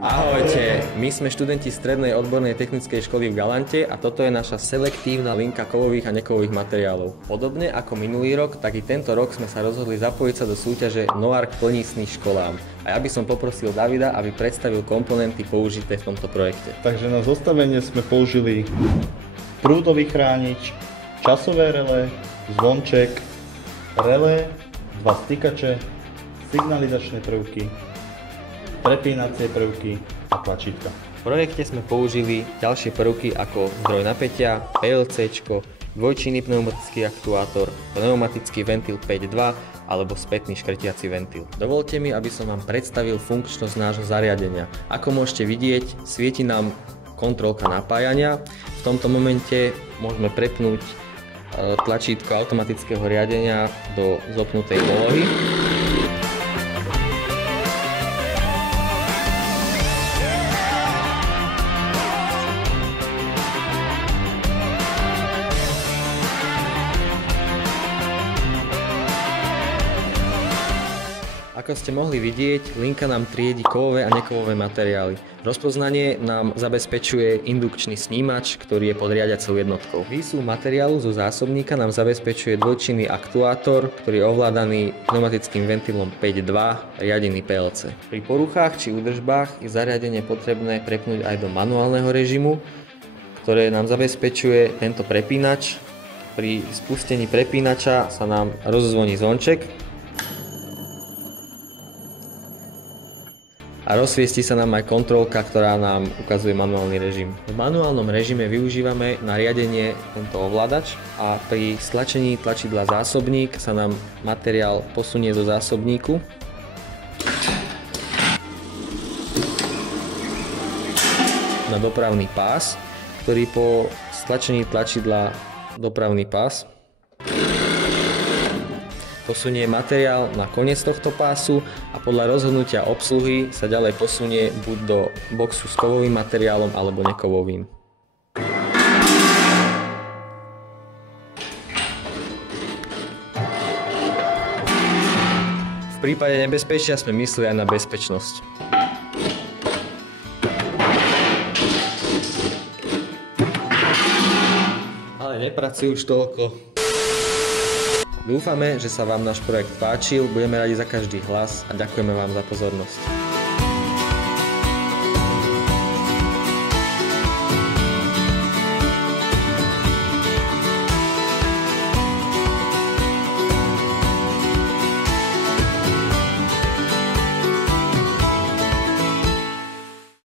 Ahojte, my sme študenti Strednej odbornej technickej školy v Galante a toto je naša selektívna linka kovových a nekovových materiálov. Podobne ako minulý rok, tak i tento rok sme sa rozhodli zapojiť sa do súťaže Noark plnícnych školám. A ja by som poprosil Davida, aby predstavil komponenty použité v tomto projekte. Takže na zostavenie sme použili prúdový chránič, časové relé, zvonček, relé, 2 stykače, signalizačné prvky, prepínacie prvky a tlačítka. V projekte sme použili ďalšie prvky ako zdroj napätia, PLCčko, dvojčinný pneumatický aktuátor, pneumatický ventil 5.2 alebo spätný škrtiaci ventil. Dovolte mi, aby som vám predstavil funkčnosť nášho zariadenia. Ako môžete vidieť, svieti nám kontrolka napájania. V tomto momente môžeme prepnúť tlačítko automatického riadenia do zopnutej polohy. Ako ste mohli vidieť, linka nám triedi kovové a nekovové materiály. Rozpoznanie nám zabezpečuje indukčný snímač, ktorý je pod riadiacou jednotkou. Výsuv materiálu zo zásobníka nám zabezpečuje dvojčinný aktuátor, ktorý je ovládaný pneumatickým ventilom 5.2, riadený PLC. Pri poruchách či údržbách je zariadenie potrebné prepnúť aj do manuálneho režimu, ktoré nám zabezpečuje tento prepínač. Pri spustení prepínača sa nám rozzvoní zvonček a rozsviesti sa nám aj kontrolka, ktorá nám ukazuje manuálny režim. V manuálnom režime využívame na riadenie tento ovládač a pri stlačení tlačidla zásobník sa nám materiál posunie do zásobníku. Na dopravný pás, ktorý po stlačení tlačidla dopravný pás posunie materiál na koniec tohto pásu a podľa rozhodnutia obsluhy sa ďalej posunie buď do boxu s kovovým materiálom alebo nekovovým. V prípade nebezpečia sme mysleli aj na bezpečnosť. Ale nepracujú už toľko. Dúfame, že sa vám náš projekt páčil, budeme radi za každý hlas a ďakujeme vám za pozornosť.